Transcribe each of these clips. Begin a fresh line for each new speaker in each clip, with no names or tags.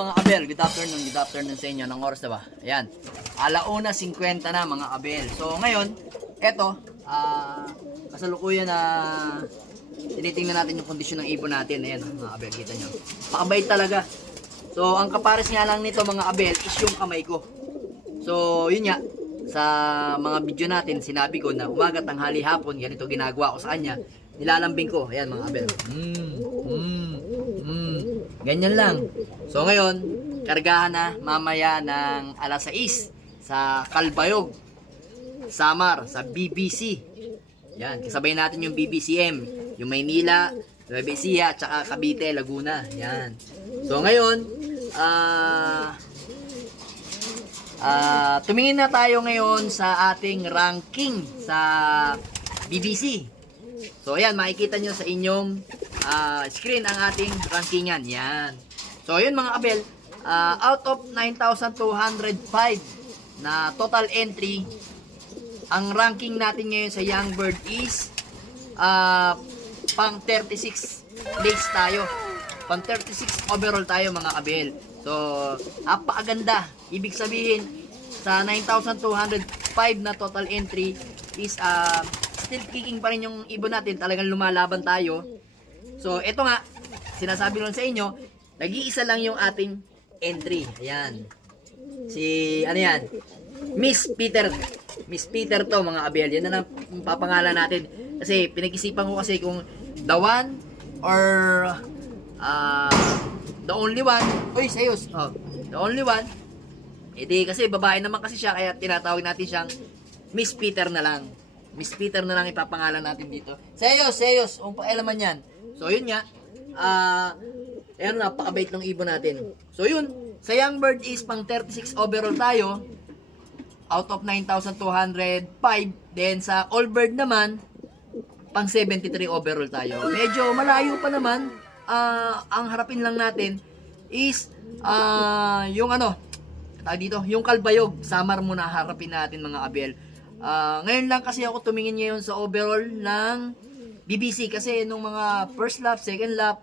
mga abel, good afternoon, good afternoon sa inyo. Ng oras na ba? Ayan. Alauna 50 na mga abel. So ngayon, eto, ah, kasalukuyan na tinitingnan natin yung kondisyon ng ibon natin. Ayan, mga abel, kita nyo. Pakabait talaga. So ang kapares nga lang nito mga abel is yung kamay ko. So yun nga, sa mga video natin, sinabi ko na umaga, tanghali, hapon, ganito ginagawa ko sa kanya. Nilalambing ko. Ayan mga abel. Mm, mm, mm. Ganyan lang. So ngayon, kargahan na mamaya ng alas 6 sa Kalbayog, Samar, sa BBC. Yan, kasabay natin yung BBCM, yung Maynila, Nueva Ecija, tsaka Cavite, Laguna. Yan. So ngayon, ah ah tumingin na tayo ngayon sa ating ranking sa BBC. So ayan, makikita nyo sa inyong ah, screen ang ating rankingan. Yan. So yun mga abel, ah, out of 9,205 na total entry, ang ranking natin ngayon sa Young Bird is ah, pang 36 place tayo. Pang 36 overall tayo mga abel. So, napakaganda. Ibig sabihin, sa 9,205 na total entry is ah, still kicking pa rin yung ibon natin. Talagang lumalaban tayo. So, ito nga, sinasabi lang sa inyo, nag-iisa lang yung ating entry. Ayan. Si, ano yan? Miss Peter. Miss Peter to, mga abel. Yan na lang ang papangalan natin. Kasi, pinag-isipan ko kasi kung the one or ah the only one. Uy, sayos. Oh, the only one. Edi kasi babae naman kasi siya kaya tinatawag natin siyang Miss Peter na lang. Miss Peter na lang ipapangalan natin dito. Sayos, sayos. Ang pakialaman yan. So, yun nga. Ah, ayan, napakabait ng ibon natin. So, yun. Sa Young Bird is pang 36 overall tayo. Out of 9,205. Then, sa All Bird naman, pang 73 overall tayo. Medyo malayo pa naman. Ah, ang harapin lang natin is ah yung ano, tawag dito, yung Kalbayog. Samar muna harapin natin mga abel. Ah, ngayon lang kasi ako tumingin ngayon sa overall ng BBC kasi nung mga first lap, second lap,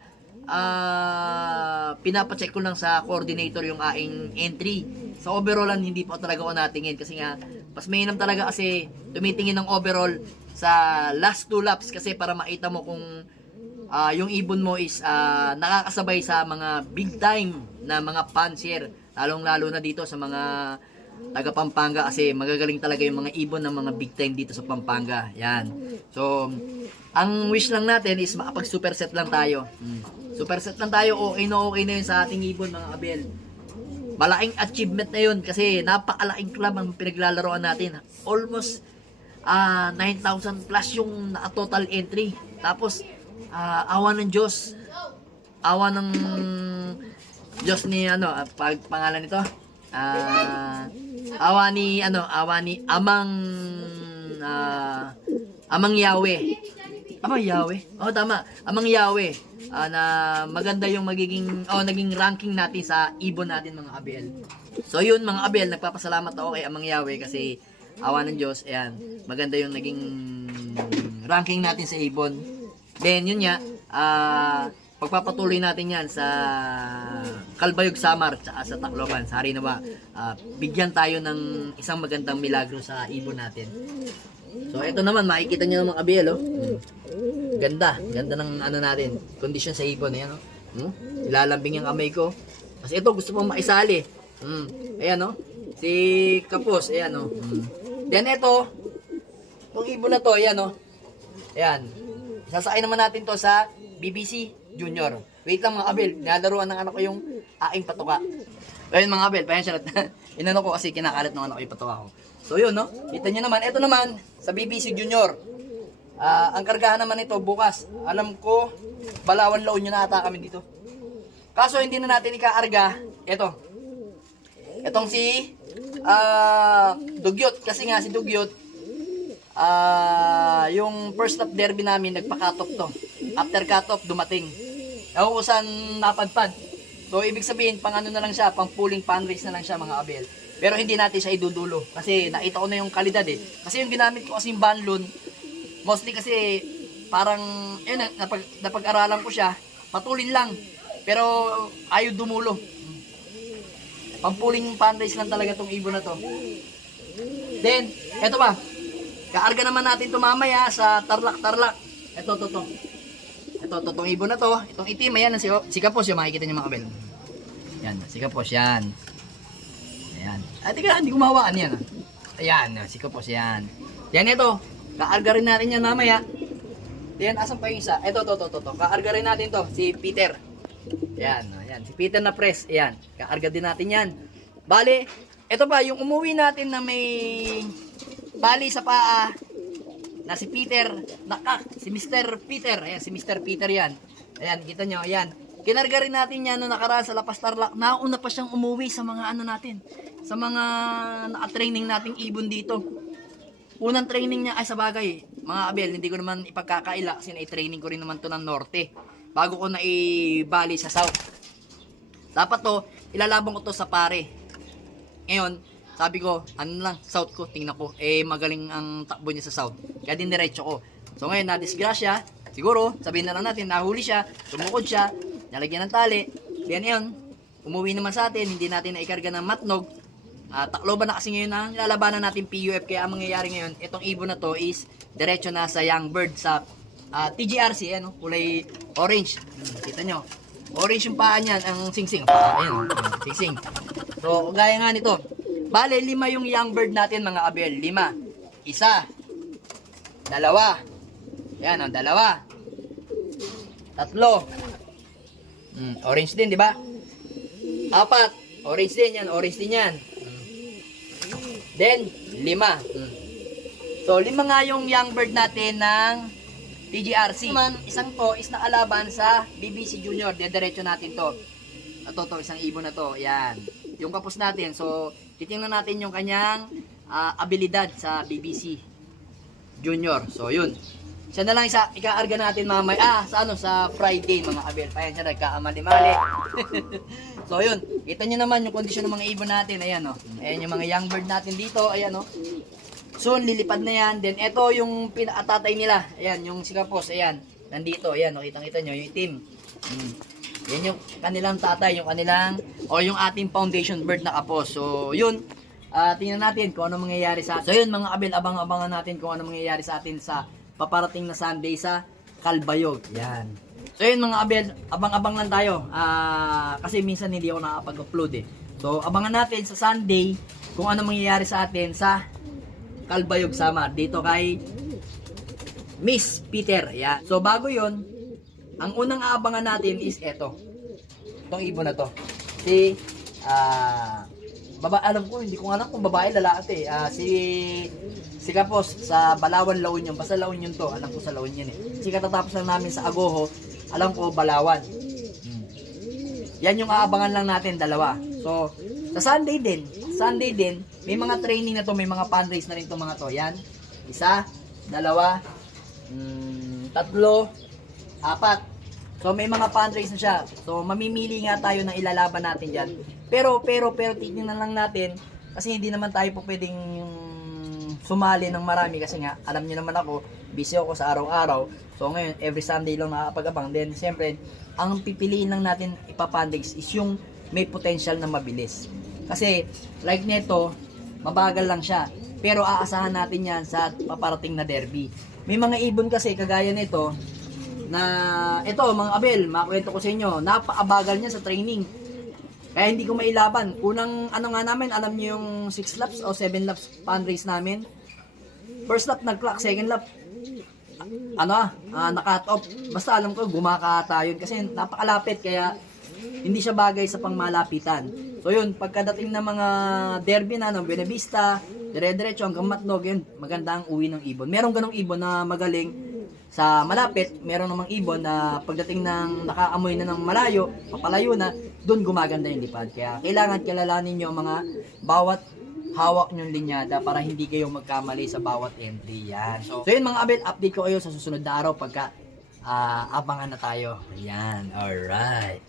ah pinapacheck ko lang sa coordinator yung aking entry. Sa overallan hindi pa talaga ako natingin. Kasi nga mas mainam talaga kasi tumitingin ng overall sa last two laps. Kasi para makita mo kung ah, yung ibon mo is ah, nakakasabay sa mga big time na mga pansier lalong lalo na dito sa mga taga Pampanga. Kasi magagaling talaga yung mga ibon ng mga big time dito sa Pampanga. Yan. So ang wish lang natin is makapag superset lang tayo Hmm. superset lang tayo okay na okay na yun sa ating ibon mga abel malaking achievement na yun kasi napakalaking club ang pinaglalaroan natin almost ah 9,000 plus yung total entry. Tapos, ah, awa ng Diyos. Awa ng Diyos ni, ano, ah, pag pangalan nito? Ah, awa ni, ano, awa ni Amang, ah, Amang Yahweh. Amang Yahweh? Oh, tama. Amang Yahweh. Ah, na maganda yung magiging, oh, naging ranking natin sa ibon natin mga abel. So yun mga abel, nagpapasalamat ako kay Amang Yahweh kasi awa ng Diyos, ayan, maganda yung naging ranking natin sa ibon. Then, yun nga, ah, pagpapatuloy natin yan sa Kalbayog Samar tsaka sa Tacloban, sa Harinawa, ah, bigyan tayo ng isang magandang milagro sa ibon natin. So, ito naman, makikita nyo naman kabiel, oh. Ganda, ganda ng ano natin, condition sa ibon, ayan, oh. Hmm? Ilalambing yung kamay ko. Kasi ito, gusto mong maisali. Hmm. Ayan, oh. Si Kapos, ayan, oh. Hmm. Then ito, itong ibon na to, ayan oh. Ayan. Sasakay naman natin to sa BBC Junior. Wait lang mga Abel, nilalaruan ng anak ko yung aking patuka. Ayun mga Abel, pasensya na. Inano ko kasi kinakalat ng anak ko yung patuka ko. So yun no, kita nyo naman, ito naman sa BBC Junior. Ah, ang kargahan naman ito bukas. Alam ko, Balawan Laon yun na ata kami dito. Kaso hindi na natin ikaarga, ito. Itong si ah Dugyot kasi nga si Dugyot ah yung first lap derby namin nagpa-cut to. After cut dumating. Ewan ko saan napadpad. So ibig sabihin pang ano na lang siya, pang pulling pan race na lang siya mga abel. Pero hindi natin siya idudulo kasi nakita ko na yung kalidad eh. Kasi yung ginamit ko kasi yung banlon mostly kasi parang yun napag, napag-aralan ko siya patulin lang pero ayaw dumulo Pampuling fundraise lang talaga tong ibon na to. Then, eto pa. Kaarga naman natin to mamaya sa tarlak-tarlak. Eto, to, to. Ito, to, tong ibon na to. Itong itim, ayan, si, si Kapos, yung makikita niyo mga kabel. Yan, si Kapos, yan. Ayan. Ah, tika, hindi ko mahawakan yan. ah. Ayan, ah, si Kapos, yan. Yan, ito. Kaarga rin natin yan mamaya. Yan, asan pa yung isa? Ito, to, to, to, to. Kaarga rin natin to, si Peter. Yan, ayan. Si Peter na press. Ayan. Kaarga din natin yan. Bale, ito ba, yung umuwi natin na may bali sa paa, na si Peter, nakak, si Mr. Peter, ayan, si Mr. Peter yan. Ayan, kita nyo, ayan. Kinarga rin natin yan nung nakaraan sa Lapas Tarlac. Nauna pa siyang umuwi sa mga ano natin, sa mga naka-training nating ibon dito. Unang training niya, ay sa bagay, mga abel, hindi ko naman ipagkakaila kasi na-training ko rin naman to ng norte. Bago ko na ibali sa south. Dapat to, ilalaban ko to sa pare. Ngayon, sabi ko, ano lang, south ko, tingnan ko. Eh, magaling ang takbo niya sa south. Kaya diniretso ko. So ngayon, na-disgrasya. Siguro, sabihin na lang natin, nahuli siya, tumukod siya, nalagyan ng tali. Yan yun, umuwi naman sa atin, hindi natin naikarga ng matnog. Ah, takloban na kasi ngayon ang lalabanan natin PUF kaya ang mangyayari ngayon, itong ibon na to is diretso na sa young bird sa ah, TGRC, ano, kulay orange. Hmm, kita nyo. Orange yung paa niyan, ang singsing. Paa, ayan, oh, singsing. So, gaya nga nito. Bale, lima yung young bird natin mga abel. Lima. Isa. Dalawa. Yan, ang dalawa. Tatlo. Hmm, orange din, di ba? Apat. Orange din yan, orange din yan. Then, lima. Hmm. So, lima nga yung young bird natin ng TGRC. Man, isang to is nakalaban sa BBC Junior. Dediretso natin to. Ito to, isang ibon na to. Yan. Yung kapos natin. So, titingnan natin yung kanyang ah, abilidad sa BBC Junior. So, yun. Siya na lang isa, ikaarga natin mamay. Ah, sa ano, sa Friday mga abel. Ayan siya, nagkaamali-mali. so, yun. Kita nyo naman yung kondisyon ng mga ibon natin. Ayan, oh. Ayan yung mga young bird natin dito. Ayan, oh. Soon, lilipad na yan. Then, ito yung pinakatatay nila. Ayan, yung sikapos. Ayan, nandito. Ayan, nakita-kita nyo, yung itim. Hmm. Yan yung kanilang tatay, yung kanilang, o yung ating foundation bird na kapos. So, yun. Ah, tingnan natin kung ano mangyayari sa So, yun, mga abel, abang-abangan natin kung ano mangyayari sa atin sa paparating na Sunday sa Kalbayog. Yan. So, yun, mga abel, abang-abang lang tayo. Ah, kasi minsan hindi ako nakapag-upload eh. So, abangan natin sa Sunday kung ano mangyayari sa atin sa Kalbayog Samar dito kay Miss Peter. Yeah. So bago 'yon, ang unang aabangan natin is eto. Itong ibon na to. Si ah baba alam ko hindi ko alam kung babae lalaki. Ah, si si Kapos sa Balawan La Union. Basta La Union to. Alam ko sa La Union eh. Kasi katatapos lang namin sa Agoho, alam ko Balawan. Hmm. Yan yung aabangan lang natin dalawa. So, sa Sunday din, Sunday din, may mga training na to, may mga fundraise na rin to mga to. Yan, isa, dalawa, mm, tatlo, apat. So, may mga fundraise na siya. So, mamimili nga tayo ng ilalaban natin dyan. Pero, pero, pero, tignan lang natin, kasi hindi naman tayo po pwedeng sumali ng marami kasi nga, alam niyo naman ako, busy ako sa araw-araw. So ngayon, every Sunday lang nakakapag-abang. Then, siyempre, ang pipiliin lang natin ipapandex is yung may potential na mabilis. Kasi, like nito, mabagal lang siya. Pero aasahan natin yan sa paparating na derby. May mga ibon kasi, kagaya nito, na ito mga abel, makwento ko sa inyo, napaabagal niya sa training. Kaya hindi ko mailaban. Unang ano nga namin, alam niyo yung 6 laps o 7 laps fundraise namin. First lap nag-clock, second lap ano ah, ah, naka-cut off. Basta alam ko gumakata yun kasi napakalapit kaya hindi siya bagay sa pangmalapitan. So yun, pagkadating ng mga derby na ng Buenavista, dire-diretso hanggang Matnog, yun, maganda ang uwi ng ibon. Merong ganong ibon na magaling sa malapit, meron namang ibon na pagdating ng nakaamoy na ng malayo, papalayo na, doon gumaganda yung lipad. Kaya kailangan kilalanin nyo mga bawat hawak nyong linyada para hindi kayo magkamali sa bawat entry. Yan. So, so yun mga abel, update ko kayo sa susunod na araw pagka ah, abangan na tayo. Yan. Alright.